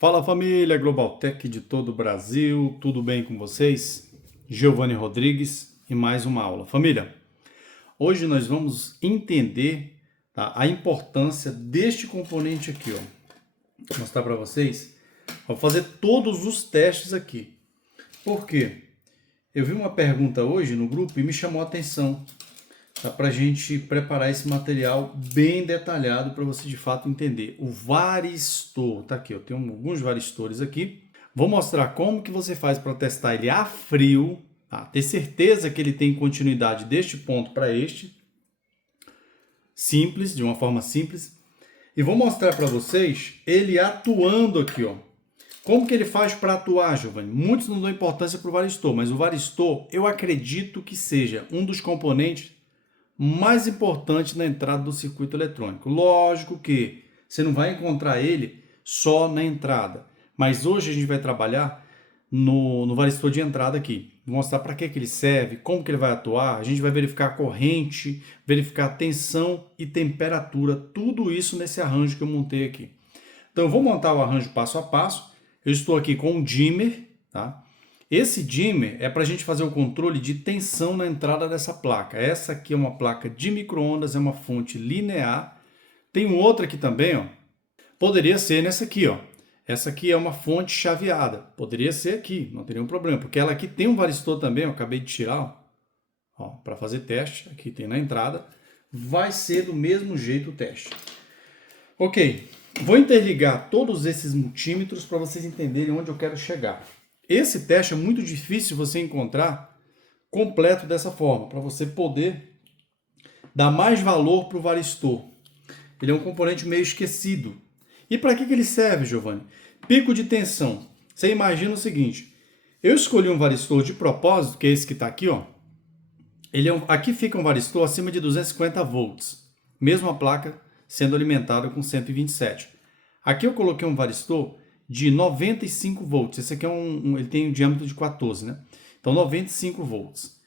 Fala família Global Tech de todo o Brasil, tudo bem com vocês? Giovanni Rodrigues e mais uma aula. Família, hoje nós vamos entender, tá, a importância deste componente aqui, ó. Vou mostrar para vocês. Vou fazer todos os testes aqui. Por quê? Eu vi uma pergunta hoje no grupo e me chamou a atenção, tá, para a gente preparar esse material bem detalhado para você de fato entender. O varistor, tá aqui, eu tenho alguns varistores aqui. Vou mostrar como que você faz para testar ele a frio, tá? Ter certeza que ele tem continuidade deste ponto para este. Simples, de uma forma simples. E vou mostrar para vocês ele atuando aqui, ó. Como que ele faz para atuar, Giovanni? Muitos não dão importância para o varistor, mas o varistor eu acredito que seja um dos componentes mais importante na entrada do circuito eletrônico. Lógico que você não vai encontrar ele só na entrada, mas hoje a gente vai trabalhar no varistor de entrada aqui. Vou mostrar para que ele serve, como que ele vai atuar, a gente vai verificar a corrente, verificar a tensão e temperatura, tudo isso nesse arranjo que eu montei aqui. Então eu vou montar o arranjo passo a passo. Eu estou aqui com um dimmer, tá? Esse dimmer é para a gente fazer o controle de tensão na entrada dessa placa. Essa aqui é uma placa de micro-ondas, é uma fonte linear. Tem um outro aqui também, ó. Poderia ser nessa aqui, ó. Essa aqui é uma fonte chaveada. Poderia ser aqui, não teria um problema, porque ela aqui tem um varistor também, eu acabei de tirar, ó, para fazer teste. Aqui tem na entrada. Vai ser do mesmo jeito o teste. Ok, vou interligar todos esses multímetros para vocês entenderem onde eu quero chegar. Esse teste é muito difícil você encontrar completo dessa forma, para você poder dar mais valor para o varistor. Ele é um componente meio esquecido. E para que ele serve, Giovanni? Pico de tensão. Você imagina o seguinte, eu escolhi um varistor de propósito, que é esse que está aqui, ó. Aqui fica um varistor acima de 250 volts, mesmo a placa sendo alimentada com 127. Aqui eu coloquei um varistor de 95 volts. Esse aqui é ele tem um diâmetro de 14, né? Então 95 volts.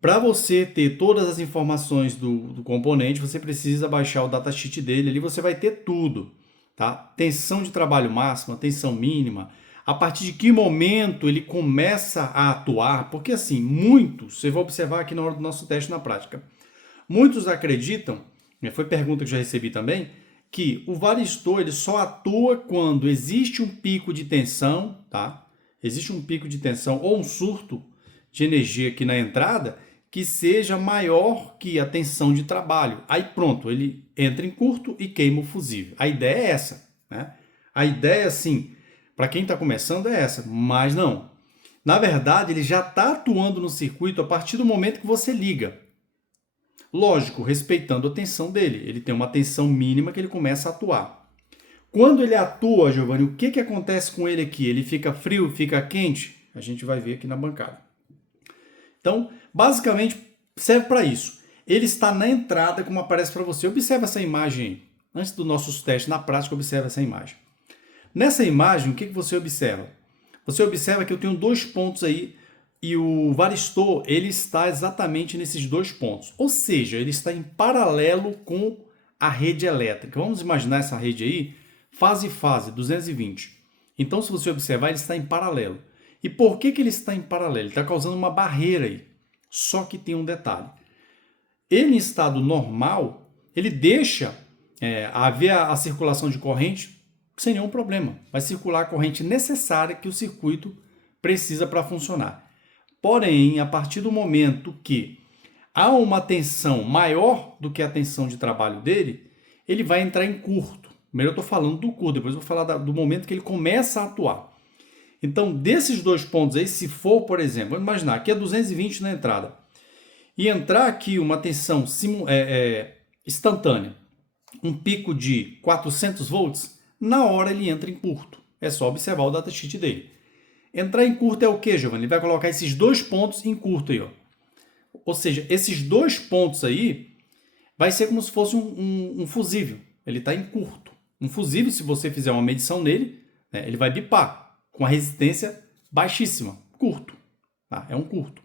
Para você ter todas as informações do componente, você precisa baixar o datasheet dele. Ali você vai ter tudo, tá? Tensão de trabalho máxima, tensão mínima, a partir de que momento ele começa a atuar, porque assim, muitos, você vai observar aqui na hora do nosso teste na prática, muitos acreditam, foi pergunta que eu já recebi também, que o varistor ele só atua quando existe um pico de tensão, tá? Existe um pico de tensão ou um surto de energia aqui na entrada que seja maior que a tensão de trabalho. Aí pronto, ele entra em curto e queima o fusível. A ideia é essa, né? A ideia, assim, para quem está começando é essa, mas não. Na verdade, ele já está atuando no circuito a partir do momento que você liga. Lógico, respeitando a tensão dele. Ele tem uma tensão mínima que ele começa a atuar. Quando ele atua, Giovanni, o que acontece com ele aqui? Ele fica frio, fica quente? A gente vai ver aqui na bancada. Então, basicamente, serve para isso. Ele está na entrada, como aparece para você. Observe essa imagem aí. Antes dos nossos testes, na prática, observe essa imagem. Nessa imagem, o que você observa? Você observa que eu tenho dois pontos aí e o varistor ele está exatamente nesses dois pontos. Ou seja, ele está em paralelo com a rede elétrica. Vamos imaginar essa rede aí, fase 220. Então, se você observar, ele está em paralelo. E por que ele está em paralelo? Ele está causando uma barreira aí. Só que tem um detalhe. Ele em estado normal, ele deixa haver a circulação de corrente sem nenhum problema. Vai circular a corrente necessária que o circuito precisa para funcionar. Porém, a partir do momento que há uma tensão maior do que a tensão de trabalho dele, ele vai entrar em curto. Primeiro eu estou falando do curto, depois eu vou falar do momento que ele começa a atuar. Então, desses dois pontos aí, se for, por exemplo, vamos imaginar, aqui é 220 na entrada, e entrar aqui uma tensão instantânea, um pico de 400 volts, na hora ele entra em curto. É só observar o datasheet dele. Entrar em curto é o que, Giovanni? Ele vai colocar esses dois pontos em curto aí, ó. Ou seja, esses dois pontos aí vai ser como se fosse um fusível. Ele está em curto. Um fusível, se você fizer uma medição nele, né, ele vai bipar com a resistência baixíssima, curto. Tá? É um curto.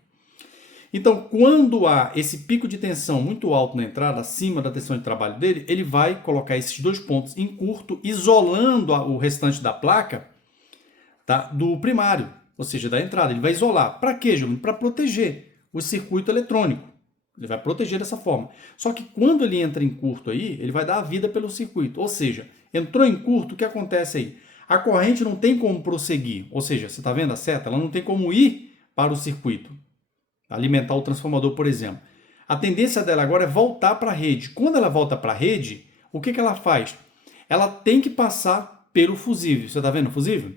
Então, quando há esse pico de tensão muito alto na entrada, acima da tensão de trabalho dele, ele vai colocar esses dois pontos em curto, isolando o restante da placa, tá, do primário, ou seja, da entrada. Ele vai isolar. Para quê, Júlio? Para proteger o circuito eletrônico. Ele vai proteger dessa forma. Só que quando ele entra em curto aí, ele vai dar a vida pelo circuito. Ou seja, entrou em curto, o que acontece aí? A corrente não tem como prosseguir. Ou seja, você está vendo a seta? Ela não tem como ir para o circuito. Alimentar o transformador, por exemplo. A tendência dela agora é voltar para a rede. Quando ela volta para a rede, o que ela faz? Ela tem que passar pelo fusível. Você está vendo o fusível?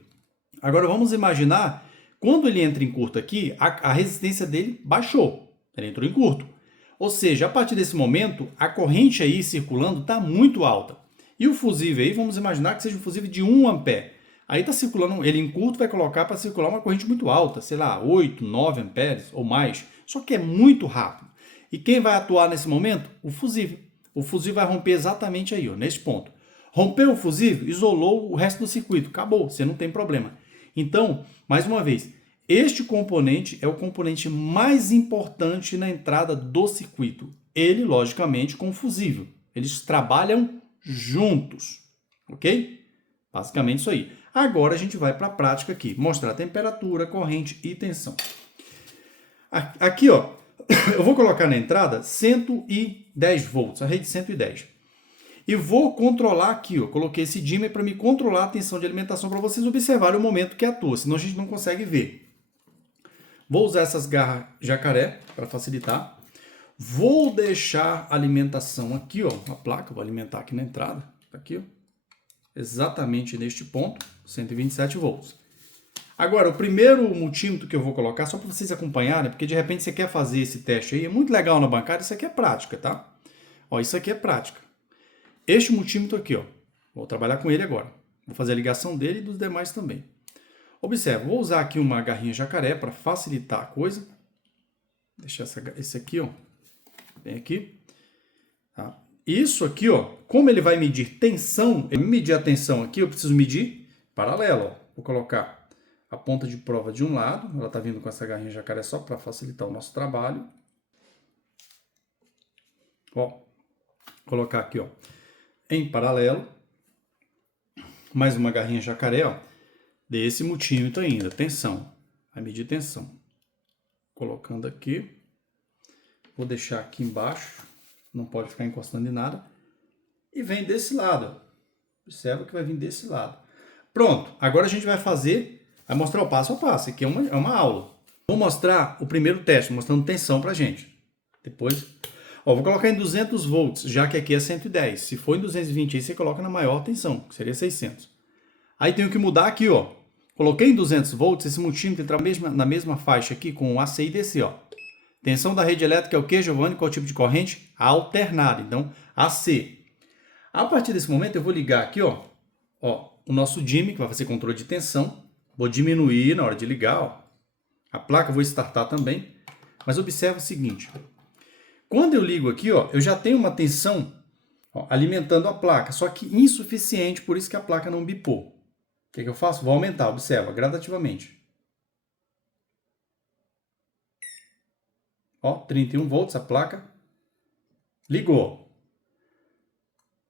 Agora vamos imaginar, quando ele entra em curto aqui, a resistência dele baixou. Ele entrou em curto. Ou seja, a partir desse momento, a corrente aí circulando está muito alta. E o fusível aí, vamos imaginar que seja um fusível de 1 ampere. Aí está circulando, ele em curto vai colocar para circular uma corrente muito alta, sei lá, 8, 9 amperes ou mais. Só que é muito rápido. E quem vai atuar nesse momento? O fusível. O fusível vai romper exatamente aí, ó, nesse ponto. Rompeu o fusível, isolou o resto do circuito. Acabou, você não tem problema. Então, mais uma vez, este componente é o componente mais importante na entrada do circuito. Ele, logicamente, com o fusível. Eles trabalham juntos, ok? Basicamente isso aí. Agora a gente vai para a prática aqui, mostrar temperatura, corrente e tensão. Aqui, ó, eu vou colocar na entrada 110 volts, a rede 110. E vou controlar aqui, ó, coloquei esse dimmer para me controlar a tensão de alimentação para vocês observarem o momento que atua, senão a gente não consegue ver. Vou usar essas garras jacaré para facilitar. Vou deixar a alimentação aqui, ó, a placa, vou alimentar aqui na entrada, aqui, ó, exatamente neste ponto, 127 volts. Agora, o primeiro multímetro que eu vou colocar, só para vocês acompanharem, porque de repente você quer fazer esse teste aí, é muito legal na bancária, isso aqui é prática, tá? Ó, isso aqui é prática. Este multímetro aqui, ó, vou trabalhar com ele agora. Vou fazer a ligação dele e dos demais também. Observe, vou usar aqui uma garrinha jacaré para facilitar a coisa. Deixar esse aqui, ó, bem aqui. Tá? Isso aqui, ó, como ele vai medir tensão, ele medir a tensão aqui, eu preciso medir paralelo, ó. Vou colocar a ponta de prova de um lado, ela está vindo com essa garrinha jacaré só para facilitar o nosso trabalho. Ó, colocar aqui, ó, em paralelo, mais uma garrinha jacaré, ó, desse multímetro ainda, tensão, vai medir tensão. Colocando aqui, vou deixar aqui embaixo, não pode ficar encostando em nada, e vem desse lado, observa que vai vir desse lado. Pronto, agora a gente vai mostrar o passo a passo, aqui é uma aula. Vou mostrar o primeiro teste, mostrando tensão pra gente. Depois, ó, vou colocar em 200 volts, já que aqui é 110. Se for em 220, aí você coloca na maior tensão, que seria 600. Aí tenho que mudar aqui, ó. Coloquei em 200 volts, esse multímetro entra na mesma faixa aqui com o AC e DC, ó. Tensão da rede elétrica é o que, Giovanni? Qual tipo de corrente? Alternada, então AC. A partir desse momento eu vou ligar aqui, ó, o nosso dimmer, que vai fazer controle de tensão. Vou diminuir na hora de ligar, ó. A placa eu vou startar também. Mas observa o seguinte. Quando eu ligo aqui, ó, eu já tenho uma tensão, ó, alimentando a placa, só que insuficiente, por isso que a placa não bipou. O que eu faço? Vou aumentar, observa, gradativamente. Ó, 31 volts, a placa ligou.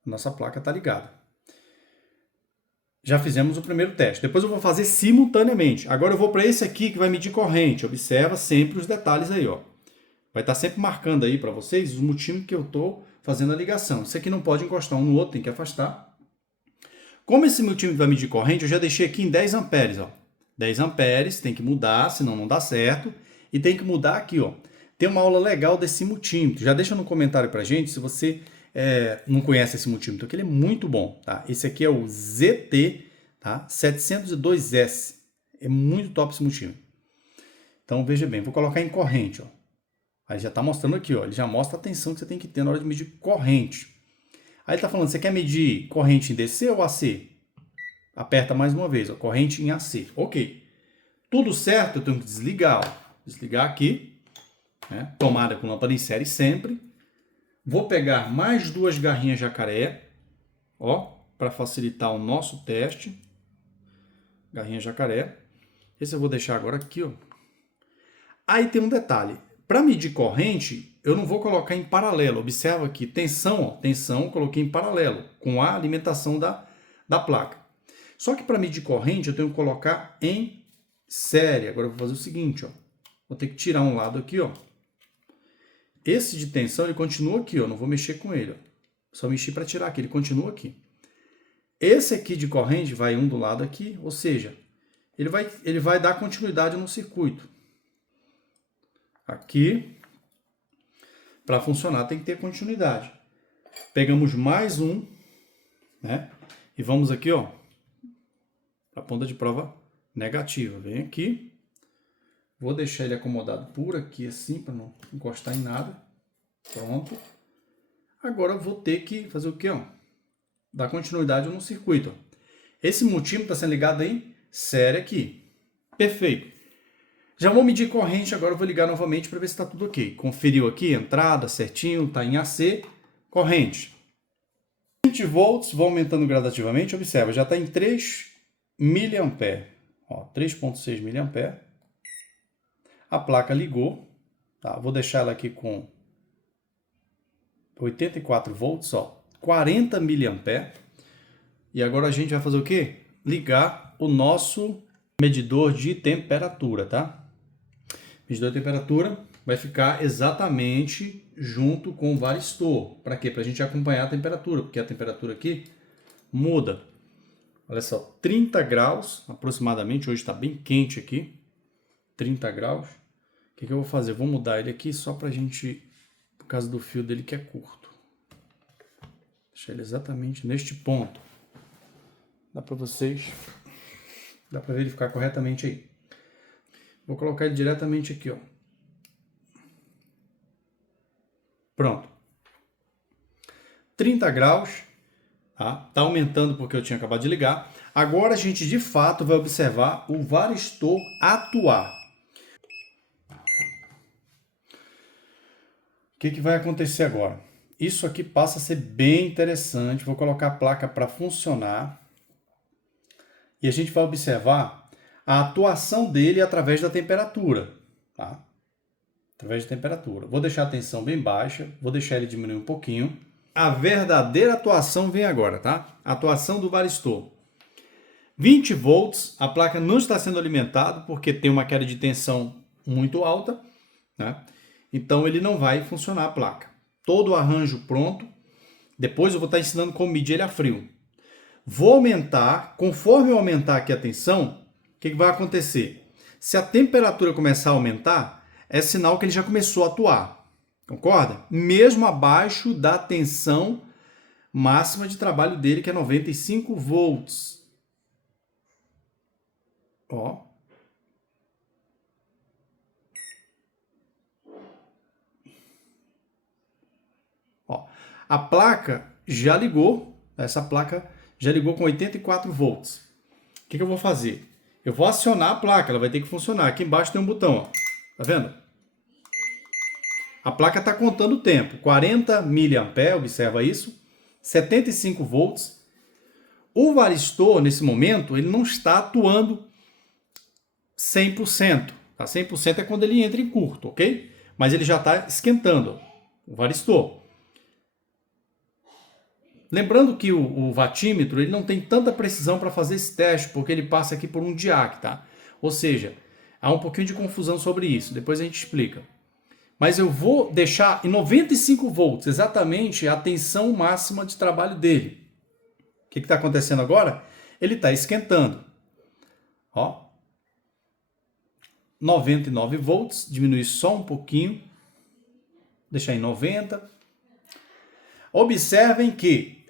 Nossa placa está ligada. Já fizemos o primeiro teste. Depois eu vou fazer simultaneamente. Agora eu vou para esse aqui que vai medir corrente. Observa sempre os detalhes aí, ó. Vai estar sempre marcando aí para vocês os multímetros que eu estou fazendo a ligação. Isso aqui não pode encostar um no outro, tem que afastar. Como esse multímetro vai medir corrente, eu já deixei aqui em 10 amperes, ó. 10 amperes, tem que mudar, senão não dá certo. E tem que mudar aqui, ó. Tem uma aula legal desse multímetro. Já deixa no comentário pra gente se você não conhece esse multímetro, que ele é muito bom, tá? Esse aqui é o ZT, tá? 702S. É muito top esse multímetro. Então, veja bem, vou colocar em corrente, ó. Aí já está mostrando aqui, ó. Ele já mostra a tensão que você tem que ter na hora de medir corrente. Aí ele está falando, você quer medir corrente em DC ou AC? Aperta mais uma vez, ó, corrente em AC. Ok. Tudo certo, eu tenho que desligar, ó. Desligar aqui, né? Tomada com lâmpada em série sempre. Vou pegar mais duas garrinhas jacaré, ó, para facilitar o nosso teste. Garrinha jacaré. Esse eu vou deixar agora aqui, ó. Aí tem um detalhe. Para medir corrente, eu não vou colocar em paralelo. Observa aqui, tensão, ó, tensão, coloquei em paralelo com a alimentação da placa. Só que para medir corrente, eu tenho que colocar em série. Agora eu vou fazer o seguinte, ó. Vou ter que tirar um lado aqui, ó. Esse de tensão, ele continua aqui, ó. Não vou mexer com ele, ó. Só mexi para tirar aqui, ele continua aqui. Esse aqui de corrente vai um do lado aqui, ou seja, ele vai dar continuidade no circuito. Aqui, para funcionar, tem que ter continuidade. Pegamos mais um, né? E vamos aqui, ó, a ponta de prova negativa. Vem aqui. Vou deixar ele acomodado por aqui, assim, para não encostar em nada. Pronto. Agora eu vou ter que fazer o quê, ó? Dar continuidade no circuito, ó. Esse multímetro está sendo ligado em série aqui. Perfeito. Já vou medir corrente, agora eu vou ligar novamente para ver se está tudo ok. Conferiu aqui, entrada, certinho, está em AC, corrente. 20 volts, vou aumentando gradativamente, observa, já está em 3 mA. Ó, 3,6 mA. A placa ligou, tá? Vou deixar ela aqui com 84 volts, ó, 40 mA. E agora a gente vai fazer o quê? Ligar o nosso medidor de temperatura, tá? Medidor de temperatura vai ficar exatamente junto com o varistor. Para quê? Para a gente acompanhar a temperatura, porque a temperatura aqui muda. Olha só, 30 graus aproximadamente, hoje está bem quente aqui, 30 graus. O que eu vou fazer? Vou mudar ele aqui só para a gente, por causa do fio dele que é curto. Deixar ele exatamente neste ponto. Dá para verificar corretamente aí. Vou colocar ele diretamente aqui, ó. Pronto. 30 graus, tá? Tá aumentando porque eu tinha acabado de ligar. Agora a gente de fato vai observar o varistor atuar. O que vai acontecer agora? Isso aqui passa a ser bem interessante. Vou colocar a placa para funcionar. E a gente vai observar a atuação dele através da temperatura, tá? Através da temperatura. Vou deixar a tensão bem baixa, vou deixar ele diminuir um pouquinho. A verdadeira atuação vem agora, tá? A atuação do varistor. 20 volts, a placa não está sendo alimentada porque tem uma queda de tensão muito alta, né? Então ele não vai funcionar a placa. Todo o arranjo pronto. Depois eu vou estar ensinando como medir ele a frio. Vou aumentar, conforme eu aumentar aqui a tensão, o que vai acontecer? Se a temperatura começar a aumentar, é sinal que ele já começou a atuar. Concorda? Mesmo abaixo da tensão máxima de trabalho dele, que é 95 volts. Ó. Ó. A placa já ligou, essa placa já ligou com 84 volts. O que eu vou fazer? Eu vou acionar a placa, ela vai ter que funcionar. Aqui embaixo tem um botão, ó. Tá vendo? A placa está contando o tempo. 40 mA, observa isso. 75 volts. O varistor, nesse momento, ele não está atuando 100%. Tá? 100% é quando ele entra em curto, ok? Mas ele já está esquentando, o varistor. Lembrando que o vatímetro ele não tem tanta precisão para fazer esse teste, porque ele passa aqui por um diac, tá? Ou seja, há um pouquinho de confusão sobre isso, depois a gente explica. Mas eu vou deixar em 95 volts, exatamente a tensão máxima de trabalho dele. O que está acontecendo agora? Ele está esquentando. Ó. 99 volts, diminuir só um pouquinho, deixar em 90. Observem que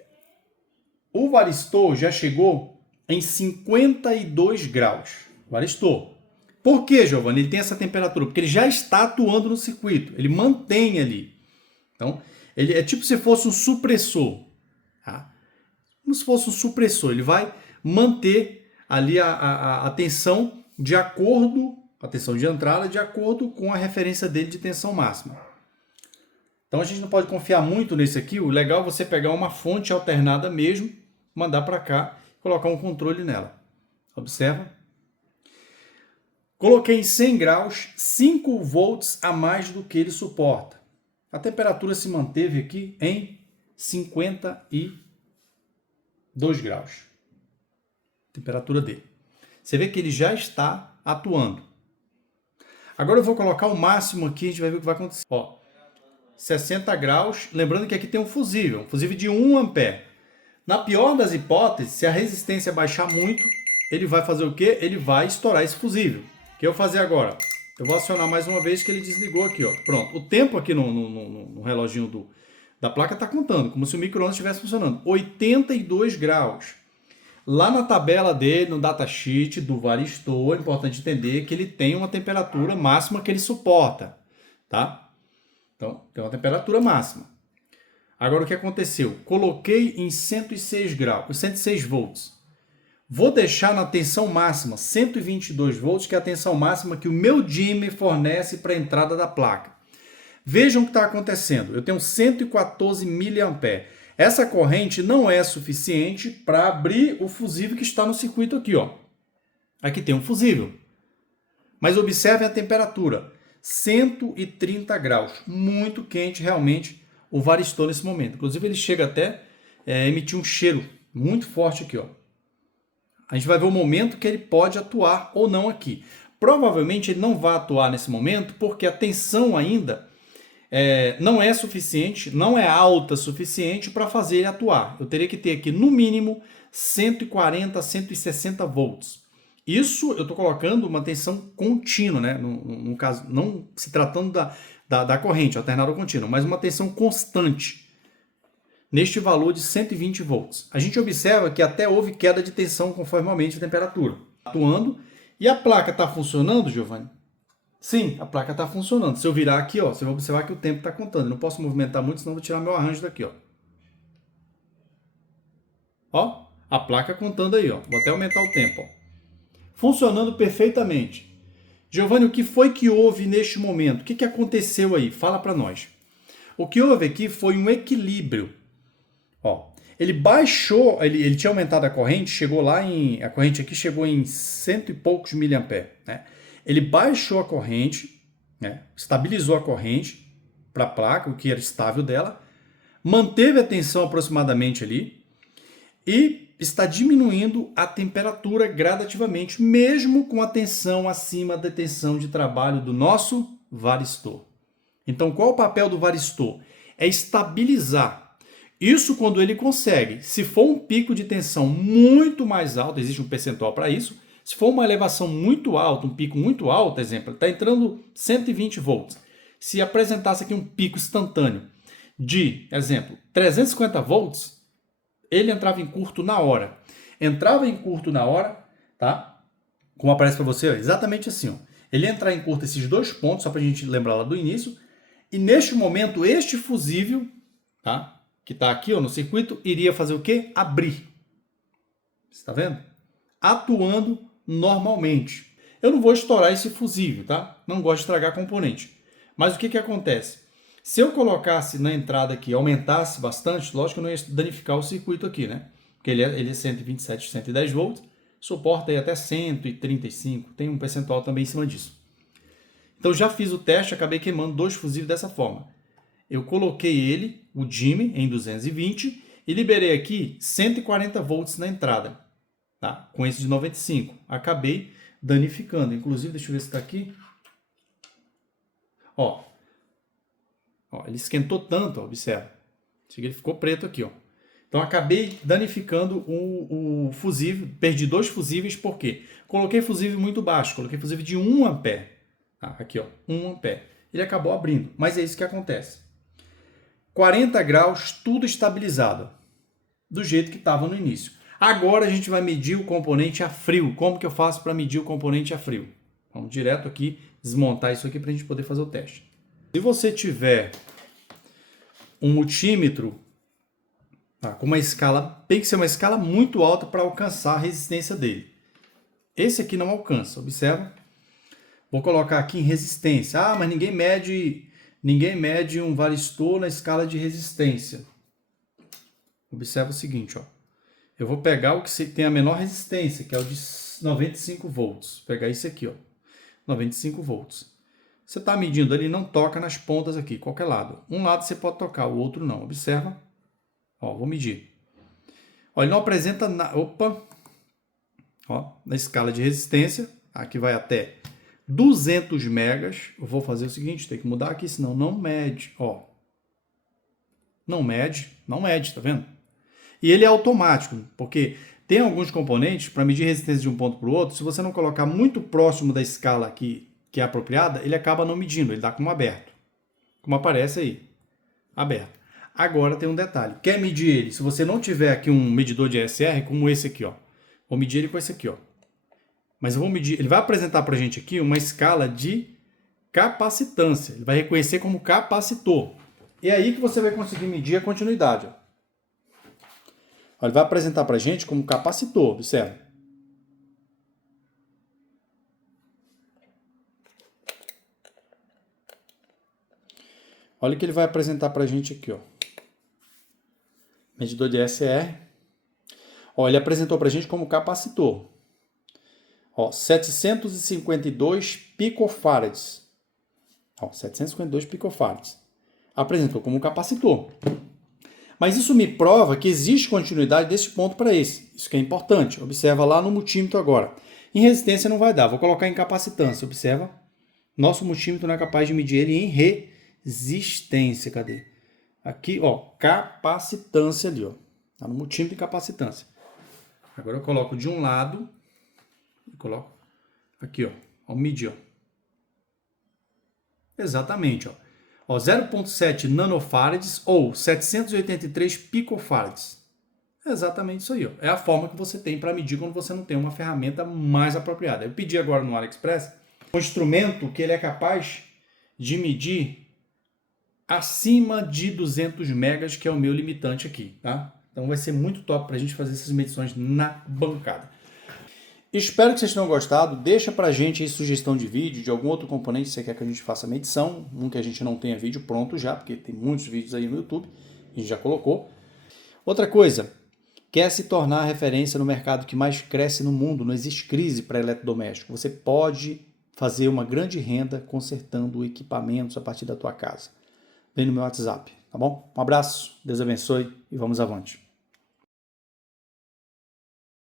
o varistor já chegou em 52 graus. Varistor. Por que, Giovanni? Ele tem essa temperatura? Porque ele já está atuando no circuito. Ele mantém ali. Então, ele é tipo se fosse um supressor. Tá? Como se fosse um supressor. Ele vai manter ali a tensão de acordo, a tensão de entrada, de acordo com a referência dele de tensão máxima. Então, a gente não pode confiar muito nesse aqui. O legal é você pegar uma fonte alternada mesmo, mandar para cá e colocar um controle nela. Observa. Coloquei em 100 graus, 5 volts a mais do que ele suporta. A temperatura se manteve aqui em 52 graus. Temperatura dele. Você vê que ele já está atuando. Agora eu vou colocar o máximo aqui, a gente vai ver o que vai acontecer. Ó, 60 graus, lembrando que aqui tem um fusível de 1 ampere. Na pior das hipóteses, se a resistência baixar muito, ele vai fazer o quê? Ele vai estourar esse fusível. O que eu vou fazer agora? Eu vou acionar mais uma vez que ele desligou aqui, ó. Pronto. O tempo aqui no reloginho da placa está contando, como se o micro-ondas estivesse funcionando. 82 graus. Lá na tabela dele, no datasheet do varistor, é importante entender que ele tem uma temperatura máxima que ele suporta, tá? Então, tem uma temperatura máxima. Agora, o que aconteceu? Coloquei em 106 graus, 106 volts. Vou deixar na tensão máxima, 122 volts, que é a tensão máxima que o meu dimmer fornece para a entrada da placa. Vejam o que está acontecendo. Eu tenho 114 mA. Essa corrente não é suficiente para abrir o fusível que está no circuito aqui, ó. Aqui tem um fusível. Mas observem a temperatura, 130 graus. Muito quente realmente o varistor nesse momento. Inclusive ele chega até a emitir um cheiro muito forte aqui, ó. A gente vai ver o momento que ele pode atuar ou não aqui. Provavelmente ele não vai atuar nesse momento porque a tensão ainda não é suficiente, não é alta o suficiente para fazer ele atuar. Eu teria que ter aqui no mínimo 140 a 160 volts. Isso eu estou colocando uma tensão contínua, né? No caso, não se tratando da corrente, alternador contínuo, mas uma tensão constante neste valor de 120 volts. A gente observa que até houve queda de tensão conforme aumenta a temperatura. Atuando. E a placa está funcionando, Giovanni? Sim, a placa está funcionando. Se eu virar aqui, ó, você vai observar que o tempo está contando. Eu não posso movimentar muito, senão eu vou tirar meu arranjo daqui, ó. Ó, a placa contando aí, ó. Vou até aumentar o tempo, ó. Funcionando perfeitamente. Giovanni, o que foi que houve neste momento? O que aconteceu aí? Fala para nós. O que houve aqui foi um equilíbrio. Ó, ele baixou, ele tinha aumentado a corrente, chegou lá a corrente aqui chegou em 100 e poucos miliamperes, né? Ele baixou a corrente, né? Estabilizou a corrente para a placa, o que era estável dela, manteve a tensão aproximadamente ali e está diminuindo a temperatura gradativamente, mesmo com a tensão acima da tensão de trabalho do nosso varistor. Então, qual o papel do varistor? É estabilizar. Isso quando ele consegue. Se for um pico de tensão muito mais alto, existe um percentual para isso. Se for uma elevação muito alta, um pico muito alto, exemplo, está entrando 120 volts. Se apresentasse aqui um pico instantâneo de, exemplo, 350 volts, ele entrava em curto na hora. Entrava em curto na hora, tá? Como aparece para você, ó, exatamente assim, ó. Ele entra em curto esses dois pontos, só para a gente lembrar lá do início. E neste momento, este fusível, tá? Que está aqui, ó, no circuito, iria fazer o quê? Abrir. Você está vendo? Atuando normalmente. Eu não vou estourar esse fusível, tá? Não gosto de estragar componente. Mas o que acontece? Se eu colocasse na entrada aqui, aumentasse bastante, lógico que eu não ia danificar o circuito aqui, né? Porque ele é 127, 110 volts, suporta aí até 135, tem um percentual também em cima disso. Então já fiz o teste, acabei queimando dois fusíveis dessa forma. Eu coloquei ele, o dimmer, em 220 e liberei aqui 140 volts na entrada, tá? Com esse de 95. Acabei danificando. Inclusive, deixa eu ver se está aqui. Ó, ele esquentou tanto, ó, observa. Ele ficou preto aqui, ó. Então, acabei danificando o fusível. Perdi dois fusíveis, por quê? Coloquei fusível muito baixo. Coloquei fusível de 1 ampere. Tá? Aqui, ó, 1 ampere. Ele acabou abrindo, mas é isso que acontece. 40 graus, tudo estabilizado, do jeito que estava no início. Agora a gente vai medir o componente a frio. Como que eu faço para medir o componente a frio? Vamos direto aqui, desmontar isso aqui para a gente poder fazer o teste. Se você tiver um multímetro, tá, com uma escala, tem que ser uma escala muito alta para alcançar a resistência dele. Esse aqui não alcança, observa. Vou colocar aqui em resistência. Ah, mas ninguém mede um varistor na escala de resistência. Observa o seguinte, ó. Eu vou pegar o que tem a menor resistência, que é o de 95 volts. Vou pegar esse aqui, ó. 95 volts. Você está medindo ali, não toca nas pontas aqui, qualquer lado. Um lado você pode tocar, o outro não. Observa. Ó, vou medir. Ó, ele não apresenta nada. Opa! Ó, na escala de resistência, aqui vai até 200 megas. Eu vou fazer o seguinte, tem que mudar aqui, senão não mede. Ó, não mede, tá vendo? E ele é automático, porque tem alguns componentes, para medir resistência de um ponto para o outro, se você não colocar muito próximo da escala aqui, que é apropriada, ele acaba não medindo, ele dá como aberto. Como aparece aí, aberto. Agora tem um detalhe, quer medir ele? Se você não tiver aqui um medidor de ESR, como esse aqui, ó, vou medir ele com esse aqui, ó. Mas eu vou medir, ele vai apresentar para a gente aqui uma escala de capacitância, ele vai reconhecer como capacitor. E é aí que você vai conseguir medir a continuidade, ó. Ele vai apresentar para a gente como capacitor, observa. Olha o que ele vai apresentar para a gente aqui, ó. Medidor de SR. Ó, ele apresentou para a gente como capacitor. Ó, 752 picofarads. Ó, 752 picofarads. Apresentou como capacitor. Mas isso me prova que existe continuidade desse ponto para esse. Isso que é importante. Observa lá no multímetro agora. Em resistência não vai dar. Vou colocar em capacitância. Observa. Nosso multímetro não é capaz de medir ele em resistência. Cadê? Aqui, ó, capacitância ali, ó. Tá no multímetro de capacitância. Agora eu coloco de um lado e coloco aqui, ó. Vamos medir, ó. Exatamente, ó. Ó, 0,7 nanofarads ou 783 picofarads. É exatamente isso aí, ó. É a forma que você tem para medir quando você não tem uma ferramenta mais apropriada. Eu pedi agora no AliExpress um instrumento que ele é capaz de medir acima de 200 megas, que é o meu limitante aqui, tá? Então vai ser muito top para a gente fazer essas medições na bancada. Espero que vocês tenham gostado. Deixa pra gente aí sugestão de vídeo, de algum outro componente que você quer que a gente faça medição. Um que a gente não tenha vídeo pronto já, porque tem muitos vídeos aí no YouTube, a gente já colocou. Outra coisa, quer se tornar a referência no mercado que mais cresce no mundo, não existe crise para eletrodoméstico. Você pode fazer uma grande renda consertando equipamentos a partir da tua casa. Vem no meu WhatsApp, tá bom? Um abraço, Deus abençoe e vamos avante.